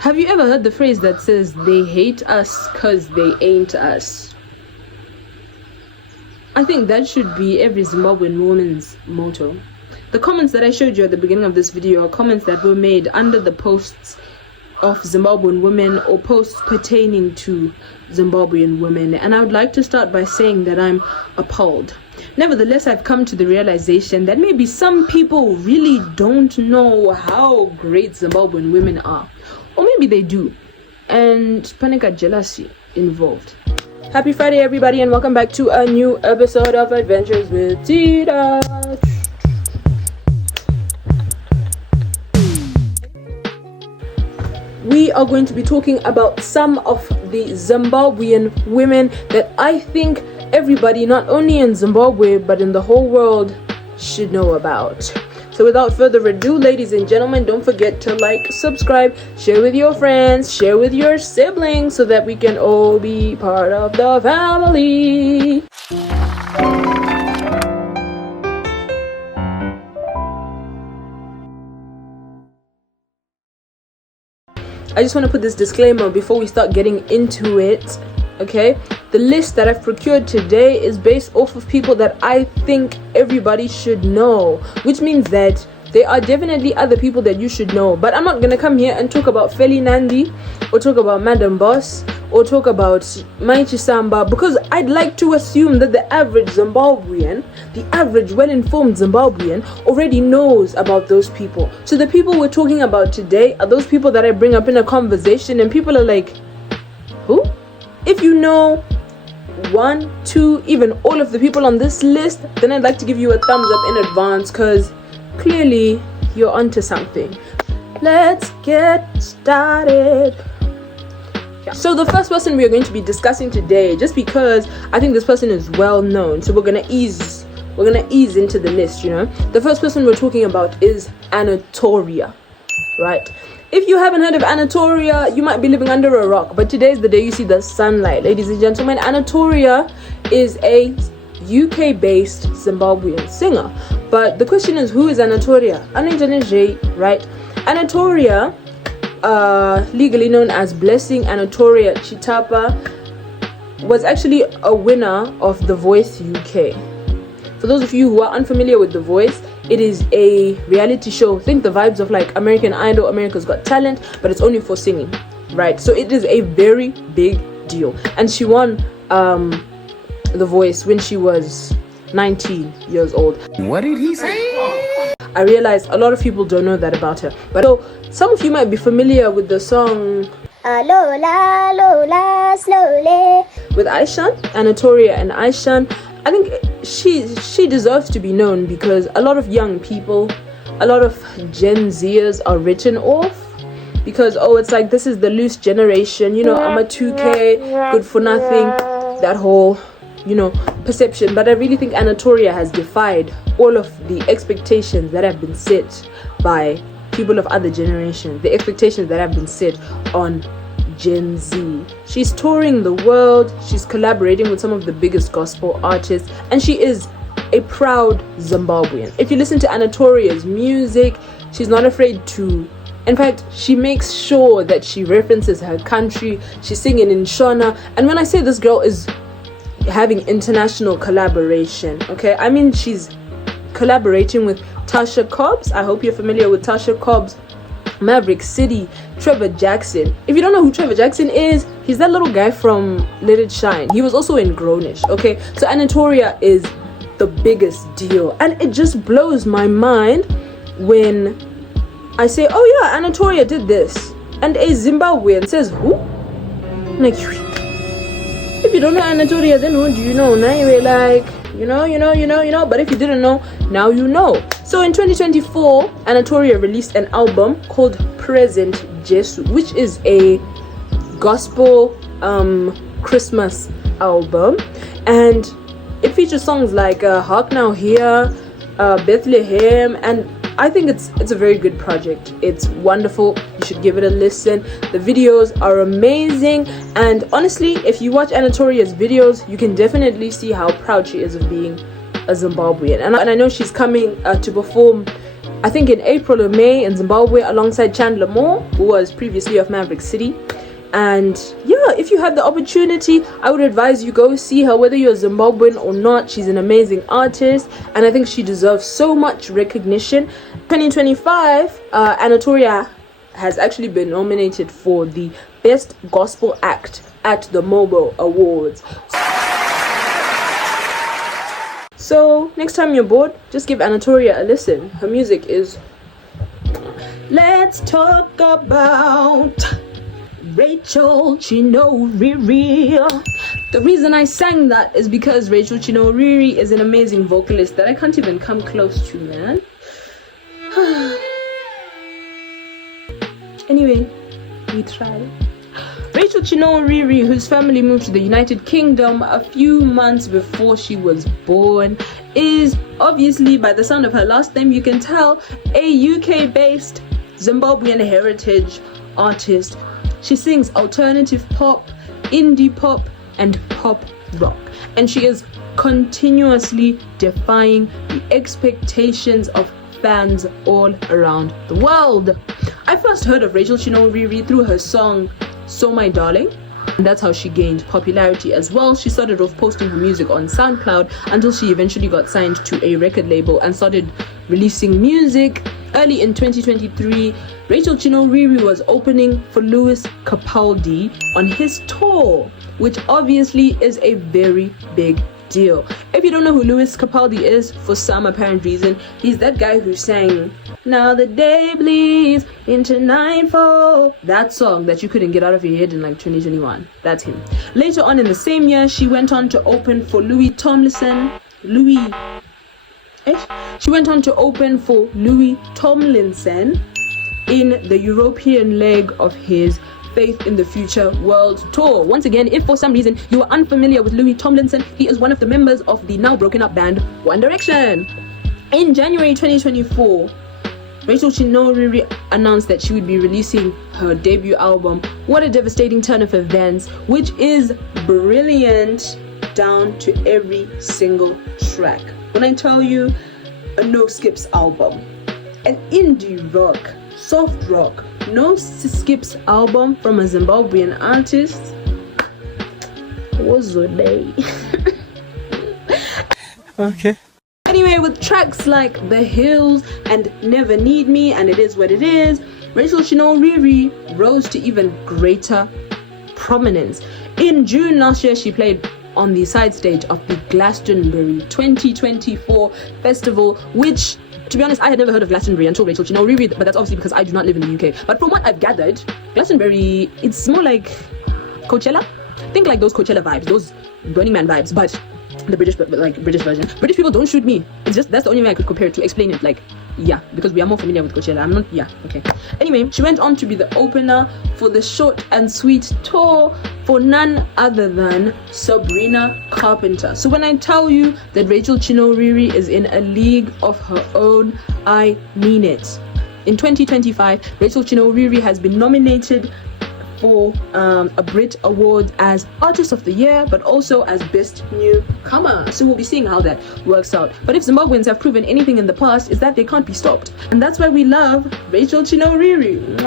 Have you ever heard the phrase that says they hate us cause they ain't us? I think that should be every Zimbabwean woman's motto. The comments that I showed you at the beginning of this video are comments that were made under the posts of Zimbabwean women or posts pertaining to Zimbabwean women, and I would like to start by saying that I'm appalled. Nevertheless, I've come to the realization that maybe some people really don't know how great Zimbabwean women are, or maybe they do, and panika jealousy involved. Happy Friday, everybody, and welcome back to a new episode of Adventures with Tita. We are going to be talking about some of the Zimbabwean women that I think everybody, not only in Zimbabwe but in the whole world, should know about. So without further ado, ladies and gentlemen, don't forget to like, subscribe, share with your friends, share with your siblings, so that we can all be part of the family. I just want to put this disclaimer before we start getting into it, okay? The list that I've procured today is based off of people that I think everybody should know, which means that there are definitely other people that you should know. But I'm not going to come here and talk about Feli Nandi, or talk about Madam Boss, or talk about Maichi Samba, because I'd like to assume that the average Zimbabwean, the average well-informed Zimbabwean, already knows about those people. So the people we're talking about today are those people that I bring up in a conversation and people are like, who? If you know one, two, even all of the people on this list, then I'd like to give you a thumbs up in advance, because clearly you're onto something. Let's get started. So the first person we are going to be discussing today, just because I think this person is well known, so we're gonna ease into the list, you know. The first person we're talking about is ANNATORIA, right? If you haven't heard of ANNATORIA, you might be living under a rock, but today is the day you see the sunlight. Ladies and gentlemen, ANNATORIA is a UK-based Zimbabwean singer. But the question is, who is ANNATORIA? Right? ANNATORIA, legally known as Blessing ANNATORIA Chitapa, was actually a winner of The Voice UK. For those of you who are unfamiliar with The Voice, it is a reality show. Think the vibes of like American Idol, America's Got Talent, but it's only for singing, right? So it is a very big deal. And she won The Voice when she was 19 years old. What did he say? I realized a lot of people don't know that about her. But so some of you might be familiar with the song Lola, Lola, slowly with Aishan, ANNATORIA and Aishan. I think she deserves to be known because a lot of young people, a lot of Gen Zers are written off because, oh, it's like, this is the loose generation, you know, I'm a 2K, good for nothing, that whole, you know, perception. But I really think ANNATORIA has defied all of the expectations that have been set by people of other generations, the expectations that have been set on Gen Z. She's touring the world, she's collaborating with some of the biggest gospel artists, and she is a proud Zimbabwean. If you listen to ANNATORIA's music, she's not afraid to, in fact, she makes sure that she references her country. She's singing in Shona, and when I say this girl is having international collaboration, okay, I mean she's collaborating with Tasha Cobbs. I hope you're familiar with Tasha Cobbs, Maverick City, Trevor Jackson. If you don't know who Trevor Jackson is, he's that little guy from Let It Shine. He was also in Grownish, okay? So ANNATORIA is the biggest deal, and it just blows my mind when I say, oh yeah, ANNATORIA did this, and a Zimbabwean says, who? Like, if you don't know ANNATORIA, then who do you know? Now you're like, you know, but if you didn't know, now you know. So in 2024, ANNATORIA released an album called Present Jesu, which is a gospel Christmas album, and it features songs like Hark Now Here, Bethlehem, and I think it's a very good project. It's wonderful. You should give it a listen. The videos are amazing, and honestly, if you watch ANNATORIA's videos, you can definitely see how proud she is of being a Zimbabwean. And I know she's coming to perform I think in April or May in Zimbabwe alongside Chandler Moore, who was previously of Maverick City. And yeah, if you have the opportunity, I would advise you go see her, whether you're Zimbabwean or not. She's an amazing artist, and I think she deserves so much recognition. 2025, ANNATORIA has actually been nominated for the Best Gospel Act at the MOBO Awards. So next time you're bored, just give ANNATORIA a listen. Her music is... Let's talk about Rachel Chinoriri. The reason I sang that is because Rachel Chinoriri is an amazing vocalist that I can't even come close to, man. Anyway, we try. Rachel Chinoriri, whose family moved to the United Kingdom a few months before she was born, is obviously, by the sound of her last name, you can tell, a UK-based Zimbabwean heritage artist. She sings alternative pop, indie pop, and pop rock. And she is continuously defying the expectations of fans all around the world. I first heard of Rachel Chinoriri through her song So My Darling, and that's how she gained popularity as well. She started off posting her music on SoundCloud until she eventually got signed to a record label and started releasing music. Early in 2023, Rachel Chinoriri was opening for Lewis Capaldi on his tour, which obviously is a very big deal. If you don't know who Lewis Capaldi is, for some apparent reason, he's that guy who sang Now the Day Bleeds into Nightfall, that song that you couldn't get out of your head in like 2021. That's him. Later on in the same year, she went on to open for She went on to open for Louis Tomlinson in the European leg of his Faith in the Future World Tour. Once again, if for some reason you are unfamiliar with Louis Tomlinson, he is one of the members of the now broken up band One Direction. In January 2024, Rachel Chinoriri announced that she would be releasing her debut album, What a Devastating Turn of Events, which is brilliant down to every single track. When I tell you, a no skips album, an indie rock, soft rock, no skips album from a Zimbabwean artist was a day. Okay. Anyway, with tracks like The Hills and Never Need Me and It Is What It Is, Rachel Chinoriri rose to even greater prominence. In June last year, she played on the side stage of the Glastonbury 2024 festival, which, to be honest, I had never heard of Glastonbury until Rachel Chinoriri, but that's obviously because I do not live in the UK. But from what I've gathered, Glastonbury, it's more like Coachella. Think like those Coachella vibes, those Burning Man vibes, but the British version. British people, don't shoot me. It's just, that's the only way I could compare it to explain it. Like, yeah, because we are more familiar with Coachella. I'm not, yeah, okay. Anyway, she went on to be the opener for the Short and Sweet tour for none other than Sabrina Carpenter. So when I tell you that Rachel Chinoriri is in a league of her own, I mean it. In 2025, Rachel Chinoriri has been nominated for a Brit Award as Artist of the Year, but also as Best Newcomer. So we'll be seeing how that works out. But if Zimbabweans have proven anything in the past, is that they can't be stopped. And that's why we love Rachel Chinoriri.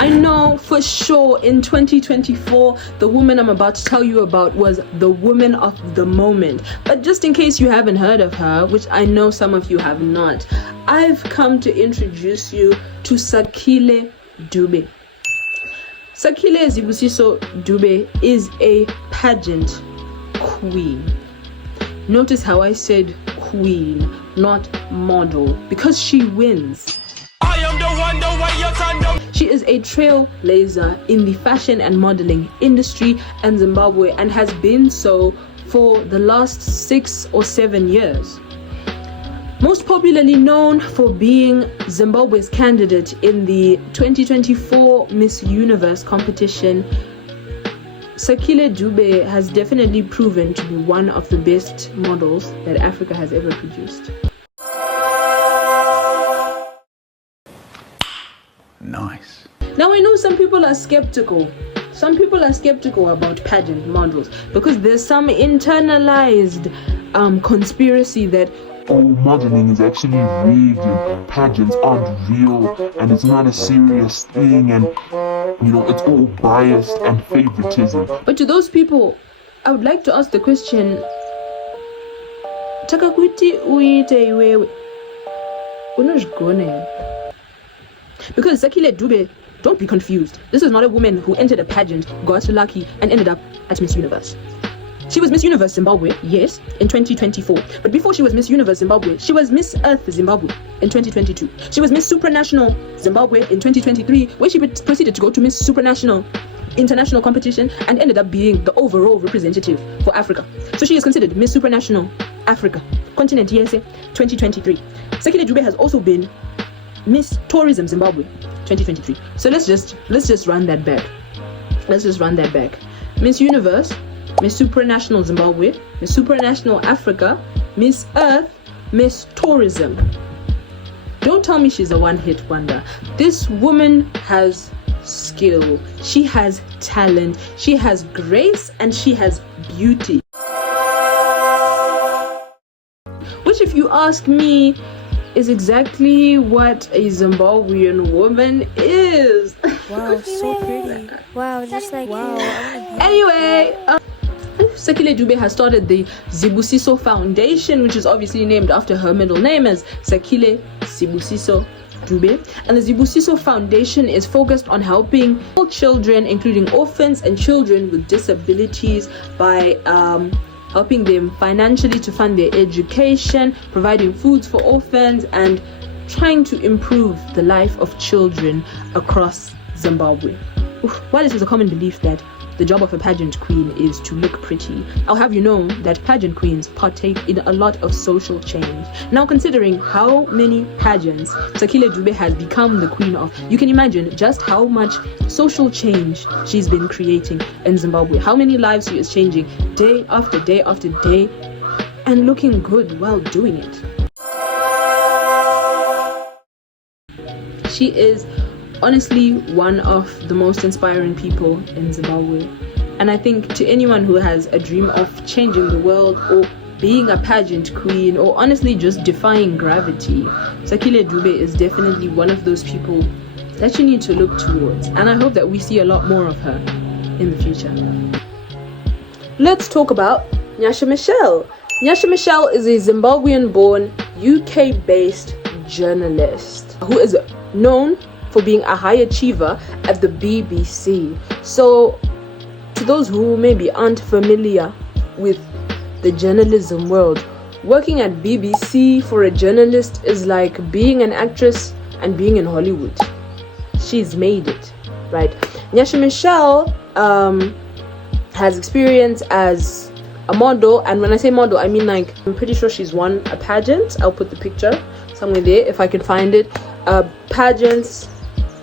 I know for sure in 2024, the woman I'm about to tell you about was the woman of the moment. But just in case you haven't heard of her, which I know some of you have not, I've come to introduce you to Sakile Dube. Sakile Zibusiso Dube is a pageant queen. Notice how I said queen, not model, because she wins. I am the one, the way you can. She is a trailblazer in the fashion and modeling industry in Zimbabwe and has been so for the last 6 or 7 years. Most popularly known for being Zimbabwe's candidate in the 2024 Miss Universe competition, Sakile Dube has definitely proven to be one of the best models that Africa has ever produced. Nice. Now I know some people are skeptical. Some people are skeptical about pageant models because there's some internalized conspiracy that, modeling is actually rigged and pageants aren't real and it's not a serious thing and, it's all biased and favoritism. But to those people, I would like to ask the question, Takakuti uite iwewe unozvigone? Because Sakile Dube, don't be confused. This is not a woman who entered a pageant, got lucky, and ended up at Miss Universe. She was Miss Universe Zimbabwe, yes, in 2024. But before she was Miss Universe Zimbabwe, she was Miss Earth Zimbabwe in 2022. She was Miss Supranational Zimbabwe in 2023, where she proceeded to go to Miss Supranational International competition and ended up being the overall representative for Africa. So she is considered Miss Supranational Africa, Continent yes, 2023. Sakile Dube has also been Miss Tourism Zimbabwe 2023. So let's just run that back. Miss Universe, Miss Supranational Zimbabwe, Miss Supranational Africa, Miss Earth, Miss Tourism. Don't tell me she's a one-hit wonder. This woman has skill, she has talent, she has grace, and she has beauty. Which, if you ask me, is exactly what a Zimbabwean woman is. Wow, so pretty. Wow, just like wow. Anyway, Sakile Dube has started the Zibusiso Foundation, which is obviously named after her middle name as Sakile Sibusiso Dube. And the Zibusiso Foundation is focused on helping all children, including orphans and children with disabilities, by helping them financially to fund their education, providing foods for orphans, and trying to improve the life of children across Zimbabwe. While it is a common belief that the job of a pageant queen is to look pretty, I'll have you know that pageant queens partake in a lot of social change. Now, considering how many pageants Sakile Dube has become the queen of, you can imagine just how much social change she's been creating in Zimbabwe, how many lives she is changing day after day after day, and looking good while doing it. She is honestly one of the most inspiring people in Zimbabwe, and I think to anyone who has a dream of changing the world or being a pageant queen or honestly just defying gravity, Sakile Dube is definitely one of those people that you need to look towards, and I hope that we see a lot more of her in the future. Let's talk about Nyasha Michelle. Nyasha Michelle is a Zimbabwean-born, UK-based journalist who is known for being a high achiever at the BBC. So, to those who maybe aren't familiar with the journalism world, working at BBC for a journalist is like being an actress and being in Hollywood. She's made it, right? Nyasha Michelle has experience as a model, and when I say model, I mean like, I'm pretty sure she's won a pageant. I'll put the picture somewhere there if I can find it. Pageants.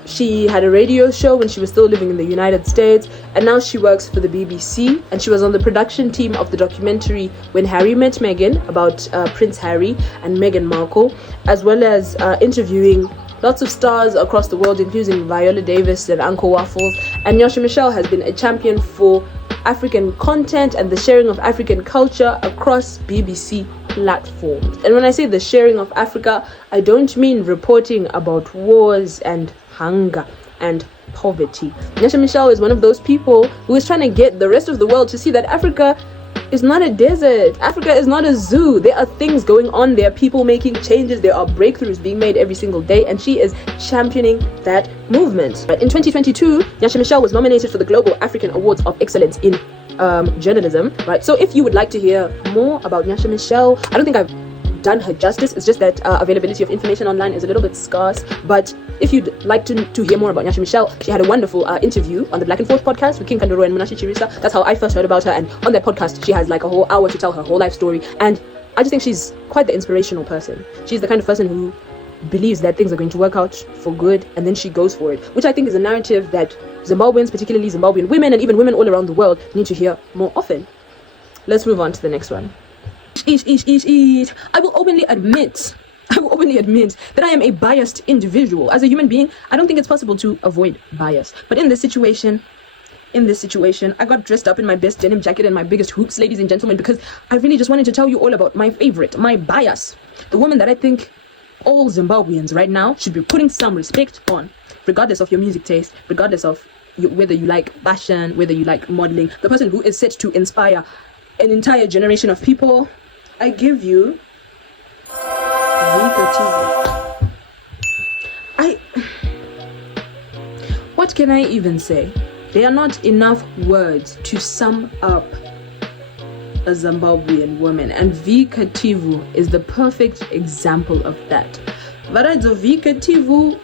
She had a radio show when she was still living in the United States, and now she works for the BBC, and she was on the production team of the documentary When Harry Met Meghan about Prince Harry and Meghan Markle, as well as interviewing lots of stars across the world, including Viola Davis and Uncle Waffles. And Nyasha Michelle has been a champion for African content and the sharing of African culture across BBC platforms. And when I say the sharing of Africa, I don't mean reporting about wars and hunger and poverty. Nyasha Michelle is one of those people who is trying to get the rest of the world to see that Africa is not a desert. Africa is not a zoo. There are things going on. There are people making changes. There are breakthroughs being made every single day, and she is championing that movement. But in 2022, Nyasha Michelle was nominated for the Global African Awards of Excellence in journalism, right? So if you would like to hear more about Nyasha Michelle, I don't think I've done her justice. It's just that availability of information online is a little bit scarce. But if you'd like to hear more about Nyasha Michelle, she had a wonderful interview on the Black and Forth podcast with King Kandoro and Munashi Chirisa. That's how I first heard about her, and on that podcast she has like a whole hour to tell her whole life story, and I just think she's quite the inspirational person. She's the kind of person who believes that things are going to work out for good, and then she goes for it, which I think is a narrative that Zimbabweans, particularly Zimbabwean women and even women all around the world, need to hear more often. Let's move on to the next one. I will openly admit that I am a biased individual. As a human being, I don't think it's possible to avoid bias. But in this situation, in this situation. I got dressed up in my best denim jacket and my biggest hoops, ladies and gentlemen, because I really just wanted to tell you all about my favorite, my bias, the woman that I think all Zimbabweans right now should be putting some respect on, regardless of your music taste, regardless of whether you like fashion, whether you like modeling, the person who is set to inspire an entire generation of people. I give you VEE KATIVHU. What can I even say? There are not enough words to sum up a Zimbabwean woman, and VEE KATIVHU is the perfect example of that. Varaidzo VEE KATIVHU,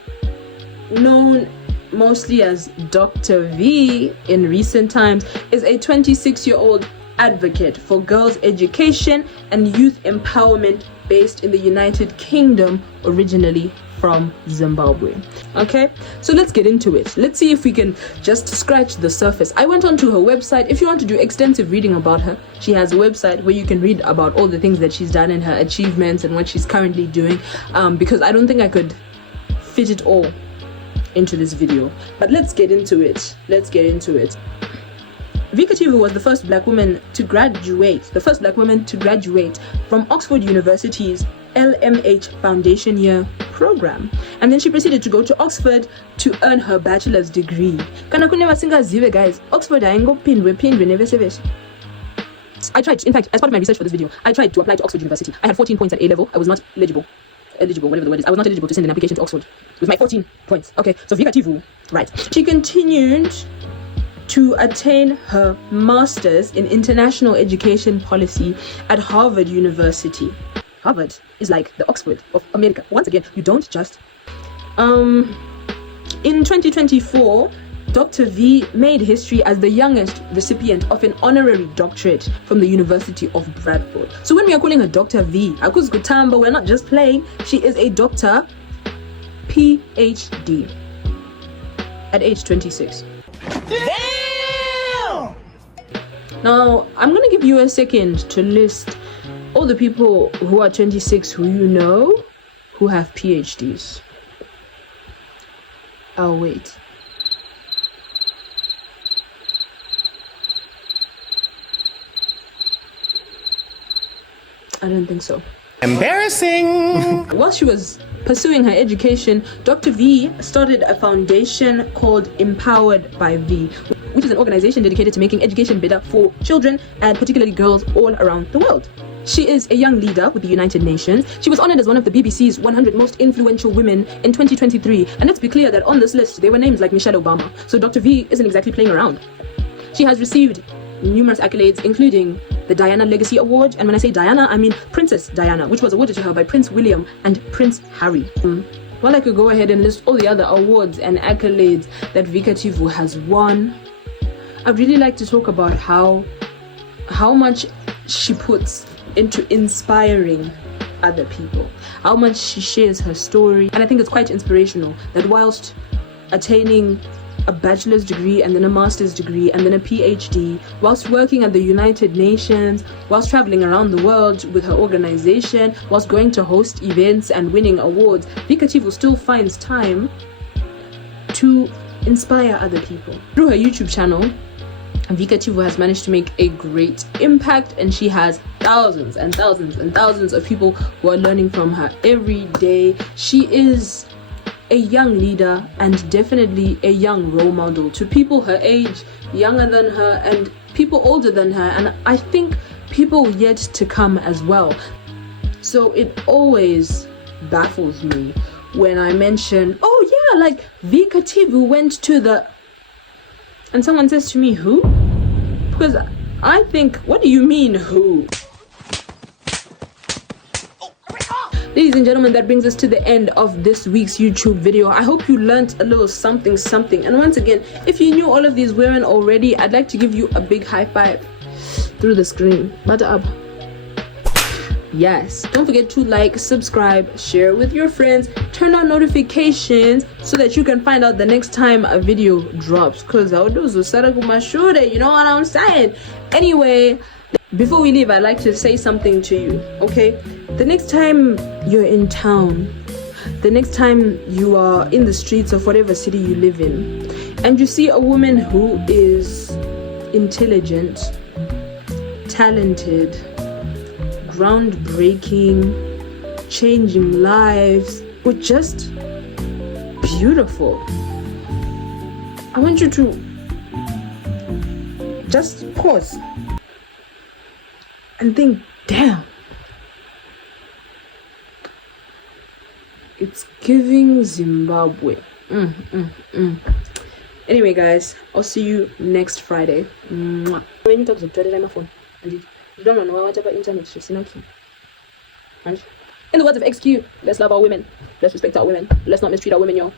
known mostly as Dr. V in recent times, is a 26-year-old advocate for girls' education and youth empowerment based in the United Kingdom, originally from Zimbabwe. Okay, so let's get into it. Let's see if we can just scratch the surface. I went onto her website. If you want to do extensive reading about her, she has a website where you can read about all the things that she's done and her achievements and what she's currently doing, because I don't think I could fit it all into this video, but let's get into it. VEE KATIVHU was the first black woman to graduate from Oxford University's LMH Foundation Year program, and then she proceeded to go to Oxford to earn her bachelor's degree. Kana kune vasingazive, guys, Oxford aingopindwe neve seveshe. I tried, in fact, as part of my research for this video, I tried to apply to Oxford University. I had 14 points at A level. I was not eligible, whatever the word is. I was not eligible to send an application to Oxford with my 14 points. Okay, so VEE KATIVHU, right. She continued to attain her master's in international education policy at Harvard University. Harvard is like the Oxford of America. Once again, you don't just... In 2024, Dr. V made history as the youngest recipient of an honorary doctorate from the University of Bradford. So when we are calling her Dr. V, Akuz Gutamba, we're not just playing. She is a doctor, PhD, at age 26. Damn! Now, I'm going to give you a second to list all the people who are 26 who you know who have PhDs. I'll wait. I don't think so. Embarrassing! While she was pursuing her education, Dr. V started a foundation called Empowered by V, which is an organization dedicated to making education better for children and particularly girls all around the world. She is a young leader with the United Nations. She was honored as one of the BBC's 100 most influential women in 2023. And let's be clear that on this list, there were names like Michelle Obama. So Dr. V isn't exactly playing around. She has received numerous accolades, including the Diana Legacy Award. And when I say Diana, I mean Princess Diana, which was awarded to her by Prince William and Prince Harry. Well, I could go ahead and list all the other awards and accolades that VEE KATIVHU has won. I'd really like to talk about how much she puts into inspiring other people, how much she shares her story. And I think it's quite inspirational that whilst attaining a bachelor's degree and then a master's degree and then a PhD, whilst working at the United Nations, whilst traveling around the world with her organization, whilst going to host events and winning awards, VEE KATIVHU still finds time to inspire other people. Through her YouTube channel, VEE KATIVHU has managed to make a great impact, and she has thousands and thousands and thousands of people who are learning from her every day. She is a young leader and definitely a young role model to people her age, younger than her, and people older than her, and I think people yet to come as well. So it always baffles me when I mention, oh yeah, like VEE KATIVHU went to the... and someone says to me, who? Because I think, what do you mean, who? Ladies and gentlemen, that brings us to the end of this week's YouTube video. I hope you learned a little something. And once again, if you knew all of these women already, I'd like to give you a big high five through the screen. Butter up. Yes, don't forget to like, subscribe, share with your friends, turn on notifications so that you can find out the next time a video drops, because I would do you know what I'm saying. Anyway, before we leave, I'd like to say something to you, okay? The next time you're in town, the next time you are in the streets of whatever city you live in, and you see a woman who is intelligent, talented, groundbreaking, changing lives, or just beautiful. I want you to just pause and think, damn, it's giving Zimbabwe. Anyway, guys, I'll see you next Friday. When you talk to my phone, and you don't know what about internet, she's in the words of XQ, let's love our women, let's respect our women, let's not mistreat our women, y'all.